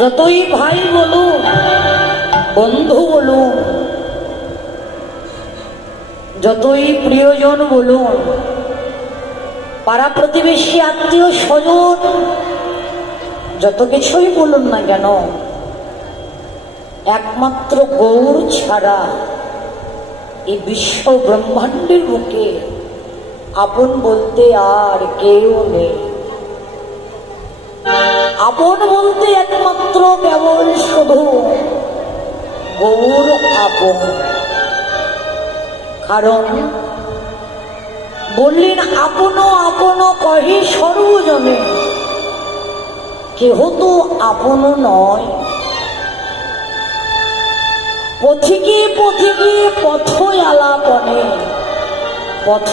যতই ভাই বলুন, বন্ধু বলুন, যতই প্রিয়জন বলুন, পাড়া প্রতিবেশী, আত্মীয় স্বজন, যত কিছুই বলুন না কেন, একমাত্র গৌর ছাড়া এই বিশ্ব ব্রহ্মাণ্ডের বুকে আপন বলতে আর কেউ নেই। আপন বলতে একমাত্র কেবল শুধু গৌর আপন। কারণ বললেন আপন আপন কহে সর্বজনে, কেহ তো আপন নয়। পথিকে পথিকে পথ আলাপনে, পথ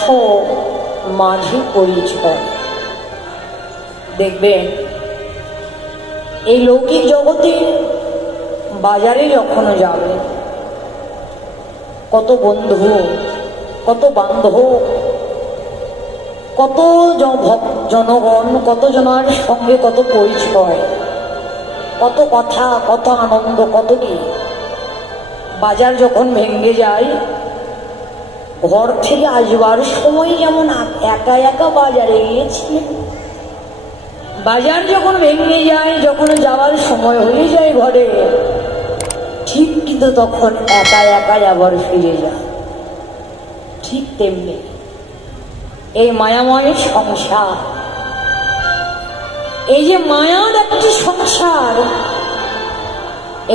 মাঝে পরিচয়। দেখবেন এই লৌকিক জগতে বাজারে যখন যাবে, কত বন্ধু, কত বান্ধব, কত জনগণ, কত জনের সঙ্গে কত পরিচয়, কত কথা, কত আনন্দ, কত কি। বাজার যখন ভেঙে যায়, ঘর থেকে আসবার সময় যেমন একা একা বাজারে গিয়েছিলেন, বাজার যখন ভেঙে যায়, যখন যাওয়ার সময় হয়ে যায় ঘরে, ঠিক কিন্তু তখন একা একা আবার ফিরে যায়। ঠিক তেমনি এই মায়াময় সংসার, এই যে মায়ার একটি সংসার,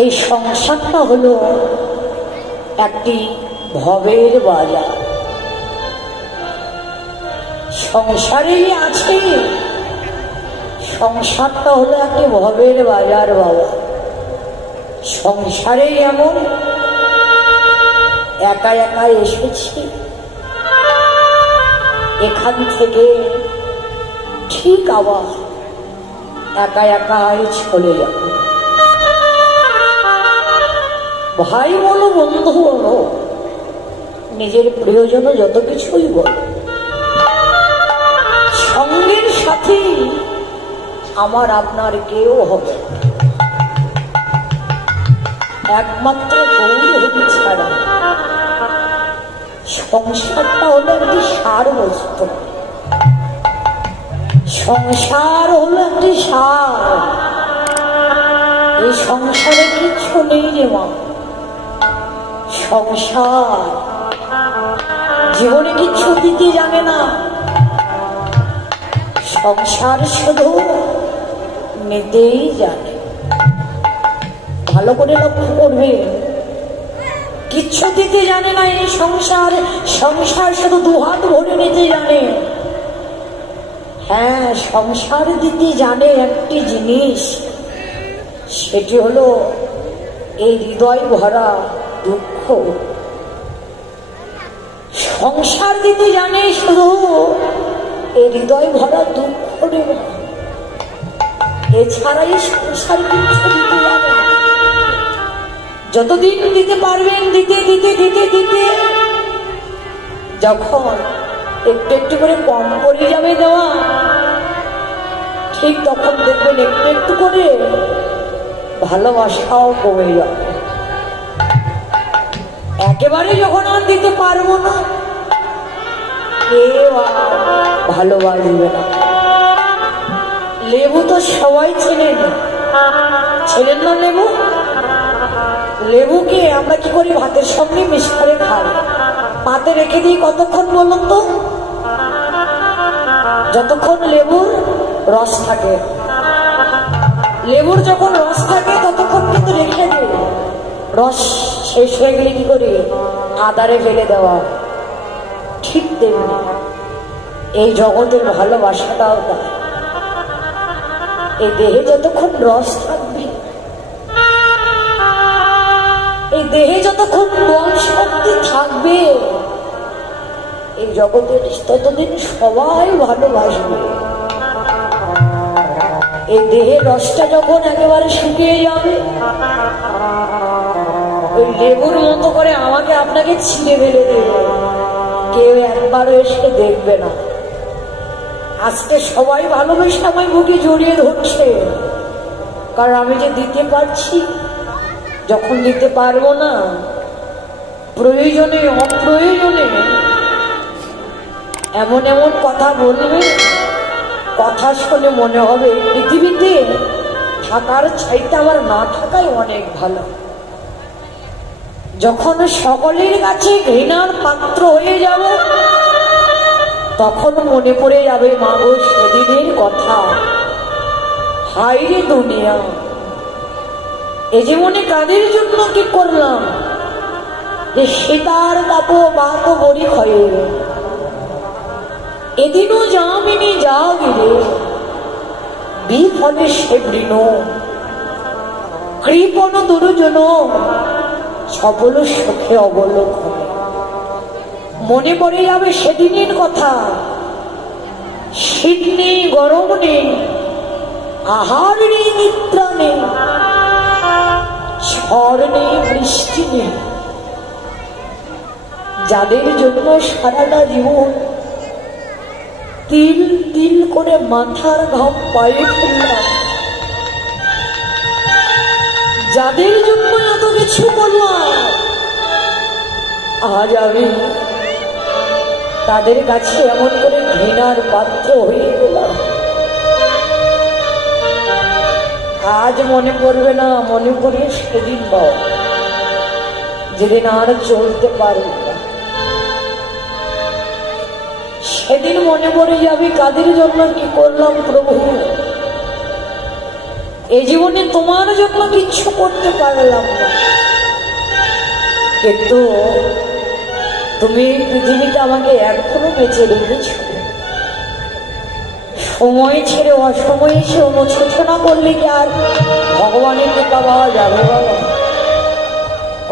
এই সংসারটা হলো একটি ভবের বাজার। সংসারেই আছে, সংসারটা হলো একটি ভবের বাজার বাবা। সংসারেই এমন একা একা এসেছি, এখান থেকে ঠিক আবার একা একাই চলে যাব। ভাই বলো, বন্ধু বলো, নিজের প্রিয়জন যত কিছুই বলো, সঙ্গের সাথে আমার আপনার কেউ হবে একমাত্র গৌর ছাড়া। সংসারটা হলো একটি সার বস্তু, সংসার হলো একটি সার। এই সংসারে কিছু নেই রে মা। সংসার জীবনে কিছু দিতে যাবে না, সংসার শুধু নিতেই জানে। ভালো করে লক্ষ্য করবে, কিচ্ছু দিতে জানে না এই সংসার। সংসার শুধু দুহাত ভরে নিতে জানে। হ্যাঁ, সংসার দিতে জানে একটি জিনিস, সেটি হলো এই হৃদয় ভরা দুঃখ। সংসার দিতে জানে শুধু এই হৃদয় ভরা দুঃখ নেবে, এছাড়াই সংসার কিছু দিতে জানে। যতদিন দিতে পারবেন, দিতে দিতে দিতে দিতে যখন একটু একটু করে কম পড়ে যাবে দেওয়া, ঠিক তখন দেখবেন একটু একটু করে ভালোবাসাও কমে যাবে। একেবারে যখন আর দিতে পারবো না, কেউ আর ভালোবাসবে না। লেবু তো সবাই চেনেন, ছেলেন না লেবু? লেবুকে আমরা কি করি, ভাতের সঙ্গে মিশ করে খাই। পাতে রেখে দিই কতক্ষণ বলুন তো? যতক্ষণ লেবুর রস থাকে। লেবুর যখন রস থাকে ততক্ষণ কিন্তু রেখে দিই। রস শেষ হয়ে গেলে কি করি, আদারে ফেলে দেওয়া। ঠিক তেমনি এই জগতের ভালোবাসাটাও তাই। এই দেহে যতক্ষণ রস থাকবে, এই দেহে যতক্ষণ বল শক্তি থাকবে, এই জগতের ততদিন সবাই ভালোবাসবে। এই দেহের রসটা যখন একেবারে শুকিয়ে যাবে, ওই লেবুর মতো করে আমাকে আপনাকে ছিঁড়ে ফেলে দেবে, কেউ একবারও এসে দেখবে না। আজকে সবাই ভালোবেসে আমায় বুকে জড়িয়ে ধরছে, কারণ আমি যে দিতে পারছি। যখন দিতে পারবো না, প্রয়োজনে অপ্রয়োজনে এমন এমন কথা বলবে, কথা শুনে মনে হবে পৃথিবীতে থাকার চাইতে আমার না থাকাই অনেক ভালো। যখন সকলের কাছে ঘৃণার পাত্র হয়ে যাব, তখন মনে পড়ে যাবে মাগো সেদিনের কথা। হায় রে দুনিয়া, এ জীবনে কাদের জন্য কি করলাম যে সীতার কাপো বাতো বড়ি ক্ষয়ে, এদিনও যামিনি যা গিরে বিফলে সে বৃণ, কৃপণ দুর্জন সবল সুখে অবলোকনে। মনে পড়ে যাবে সেদিনের কথা। শীত নেই, গরম নেই, আহার নেই, নিদ্রা নেই, ঝড় নেই, বৃষ্টি নেই। যাদের জন্য সারাটা জীবন তিল তিল করে মাথার ঘাম পায়ে ফেললাম, যাদের জন্য এত কিছু বললাম, আজ আমি তাদের কাছে এমন করে ঘৃণার পাত্র হয়ে গেলাম। আজ মনে পড়বে না, মনে পড়ে সেদিন বাবা যেদিন আর চলতে পারবে না। সেদিন মনে পড়ে যাবে কাদের জন্য কি করলাম প্রভু। এই জীবনে তোমার জন্য কিচ্ছু করতে পারলাম না, কিন্তু তুমি পৃথিবীতে আমাকে এখনো বেঁচে রেখেছ। সময় ছেড়ে অসময়ে এসে অনুশোচনা করলে কি আর ভগবানের কৃপা পাওয়া যাবে বাবা?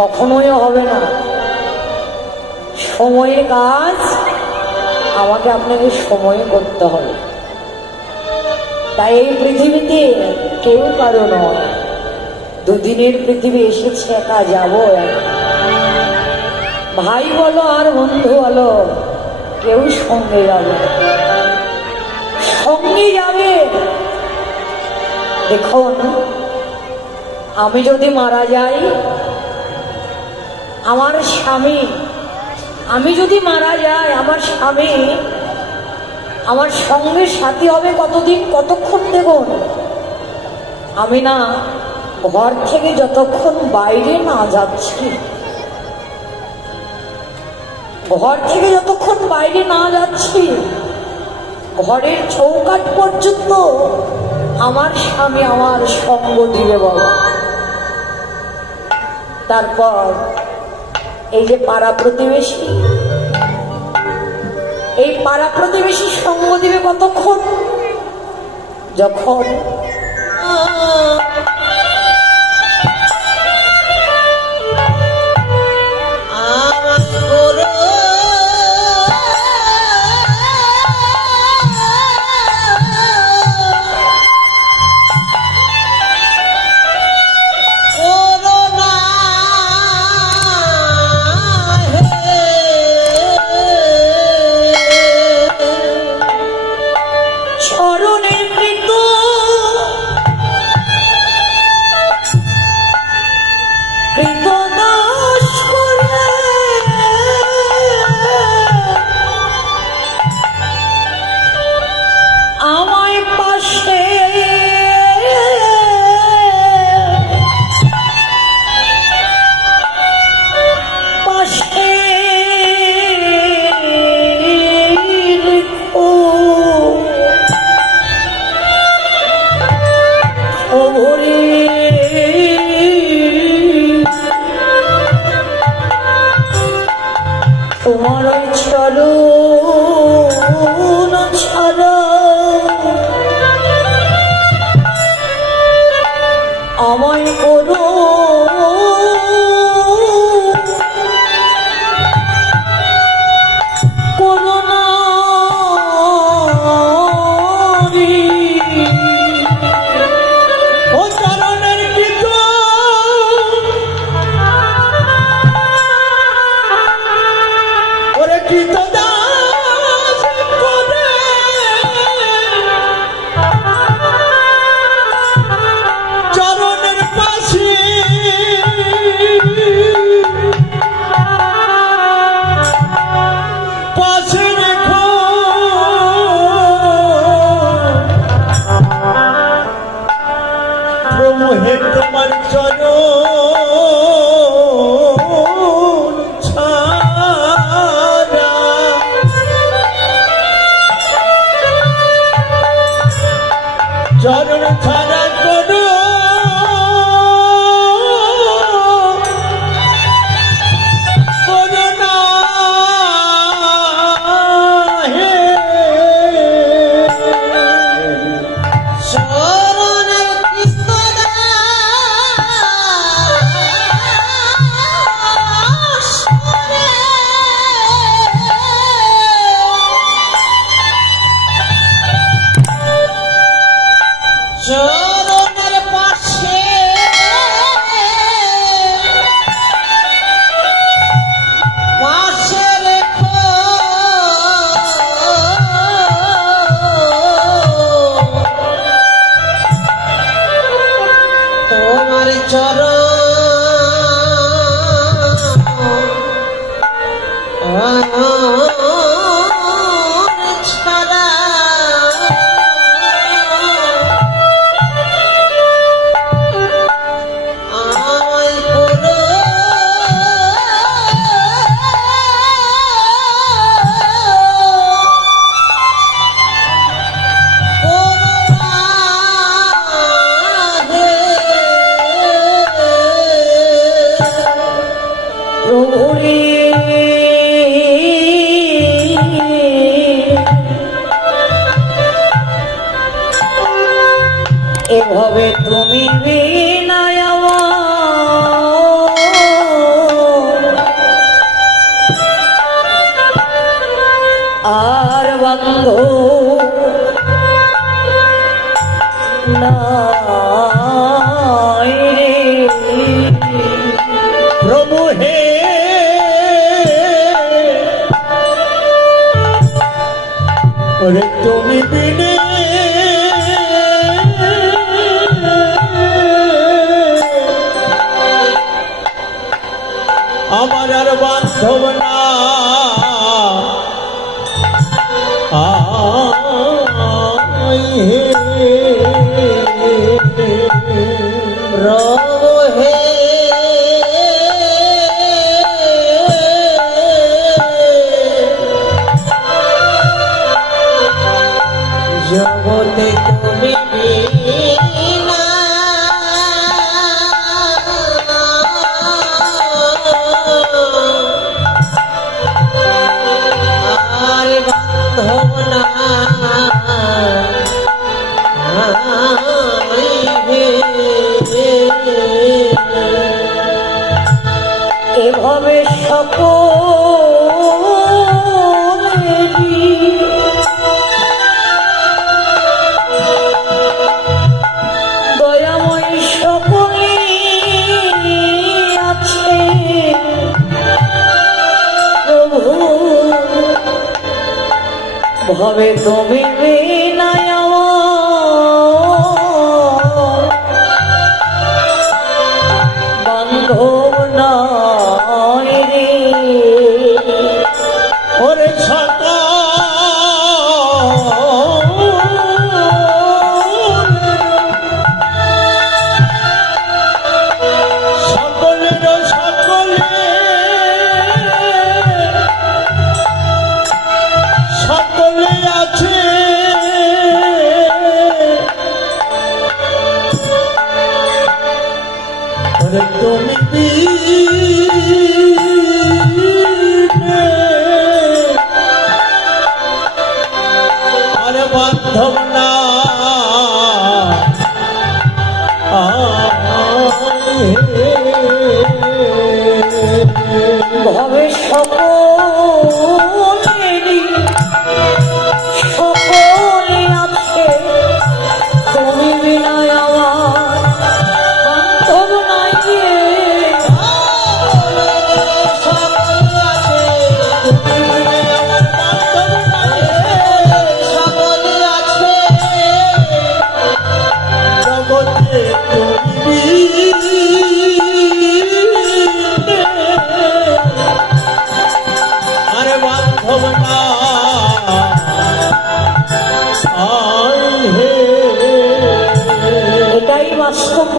কখনোই হবে না। সময়ের কাজ আমাকে আপনাকে সময়ে করতে হবে। তাই এই পৃথিবীতে কেউ কারো নয়। দুদিনের পৃথিবী এসেছে, একা যাবো। ভাই বলো আর বন্ধু বলো, কেউ সঙ্গে যাবে, সঙ্গে যাবে। দেখুন, আমি যদি মারা যাই, আমার স্বামী, আমি যদি মারা যাই, আমার স্বামী আমার সঙ্গে সাথী হবে কতদিন, কতক্ষণ? দেখুন, আমি না ঘর থেকে যতক্ষণ বাইরে না যাচ্ছি, ঘর থেকে যতক্ষণ বাইরে না যাচ্ছি, ঘরের চৌকাঠ পর্যন্ত আমার স্বামী আমার সঙ্গ দিবে বাবা। তারপর এই যে পাড়া প্রতিবেশী, এই পাড়া প্রতিবেশী সঙ্গ দিবে কতক্ষণ? যখন তোমার চরণ ছাড়া চরণ ছাড়া করো চরণের পাশে পাশে রেখো তোমার চরণ ছাড়া এভাবে তুমি বিনায় আর বন্ধ নাই রে প্রভু হে ওরে তুমি বিনে আমার আর বান্ধব না প্রভু হে জগতে তুমি বিনা আর বান্ধব না এভাবে সকলেরই দয়াময় সকলেই আছে প্রভু ভাবে তুমি বিনায় বান্ধব নাই রে ওরে সকলে আছে তুমি বিনে আর বান্ধব না ভবে সকলেরই সকলে আছে তুমি বিনায় আমার বান্ধব নাই রে সকলে আছে তুমি বিনায় আমার বান্ধব নাই রে সকলে আছে জগতে তুমি আরে বান্ধব না এটাই বাস্তব।